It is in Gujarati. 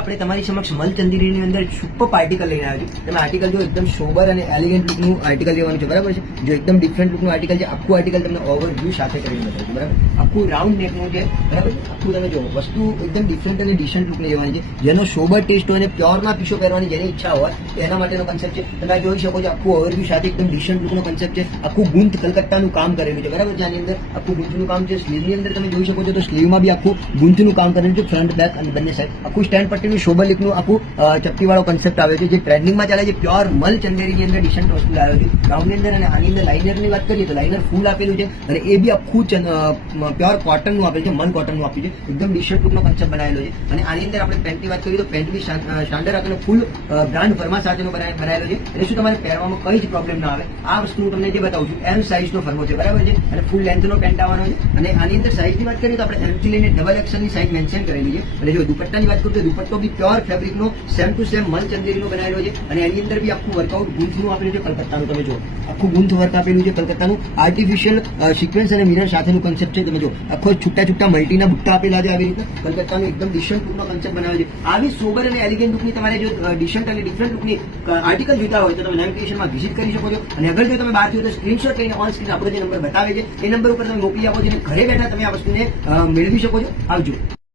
આપણે તમારી સમક્ષ મલચંદીની અંદર સુપર આર્ટિકલ લઈને આવ્યો છું. તમે આર્ટિકલ જો એકદમ સોબર અને એલિગન્ટ લુકનું આર્ટિકલ લેવાનું છે, બરાબર છે. જો એકદમ ડિફરન્ટ લુકનું આર્ટિકલ છે, આખું આર્ટિકલ તમને ઓવરવ્યૂ સાથે કરીને બતાવું છું, બરાબર. આખું રાઉન્ડ નેકનું છે, બરાબર. આખું તમે જો વસ્તુ એકદમ ડિફરન્ટ અને ડિસન્ટ લુકની લેવાની છે, જેનો સોબર ટેસ્ટ હોય અને પ્યોરમાં પીસો પહેરવાની જેની ઈચ્છા હોય એના માટેનો કન્સેપ્ટ છે. તમે આ જોઈ શકો છો, આખું ઓવરવ્યૂ સાથે એકદમ ડિસન્ટ લુકનો કન્સેપ્ટ છે. આખું ગુંથ કલકત્તાનું કામ કરેલું છે, બરાબર. જેની અંદર આખું ગુંથનું કામ છે. સ્લીવની અંદર તમે જોઈ શકો છો તો સ્લીવમાં બી આખું ગુંથનું કામ કરેલું છે, ફ્રન્ટ બેક અને બંને સાઈડ. આખું સ્ટેન્ડ પટ્ટીનું સોબર લુકનું આખું ચપટીવાળો કન્સેપ્ટ આવ્યો છે, જે ટ્રેન્ડિંગમાં ચાલે છે. પ્યોર મલ ચંદેરીની અંદર ડિસન્ટ વસ્તુ લાવ્યો છે ગાઉનની અંદર. અને આની અંદર લાઇનરની વાત કરીએ તો લાઇનર ફૂલ આપેલું છે, અને એ બી આખું પ્યોર કોટનનું આપેલું છે, મલ કોટનનું આપ્યું છે. એકદમ ડિસન્ટ લુકનો કન્સેપ્ટ બનાવેલો છે. અને આની અંદર આપણે પેન્ટની વાત કરીએ તો પેન્ટ બી સ્ટાન્ડર્ડ આપેલો, ફૂલ બ્રાન્ડ ફરમા સાથેનો બનાવેલો છે. એટલે શું તમારે પહેરવામાં કઈ જ પ્રોબ્લેમ ના આવે. આ વસ્તુ હું તમને જે બતાવું છું, એમ સાઇઝનો ફરમો છે, બરાબર છે. અને ફૂલ લેન્થનો પેન્ટ આવવાનો છે. અને આની અંદર સાઇઝની વાત કરીએ તો આપણે એમથી લઈને ડબલ એક્સલની સાઇઝ મેન્શન કરેલી છે. અને જો દુપટ્ટાની વાત કરું તો દુપટ્ટો બી પ્યોર ફેબ્રિકનો સેમ ટુ સેમ મલ ચંદેરીનો બનાવેલો છે. અને એની અંદર બી આખું વર્કઆઉટ ગુંથનું આપેલું છે, કલકત્તાનું. તમે જો આખું ગુંથ વર્ક આપેલું છે, કલકત્તાનું આર્ટિફિશિયલ સિક્વન્સ અને મિરર સાથેનું કન્સેપ્ટ છે. તમે જો આખો છૂટા મલ્ટીના બુટ્ટા આપેલા છે, આવી રીતે કલકત્તાનું એકદમ ડિસન્ટ લુકનો કન્સેપ્ટ બનાવ્યો છે. આવી સોબર અને એલિગન્ટ લુકની તમારે જો ડિસન્ટ અને ડિફરન્ટ લુકની આર્ટિકલ જોઈતા હોય તો તમે નેવિગેશનમાં વિઝિટ કરી શકો છો. અને અગર જો તમે બહારથી હોય તો સ્ક્રીનશોટ લઈને ઓન સ્ક્રીન આપણો જે નંબર બતાવે છે એ નંબર ઉપર તમે મોકલી આપો છો, અને ઘરે બેઠા તમે આ વસ્તુને મેળવી શકો છો. આવજો.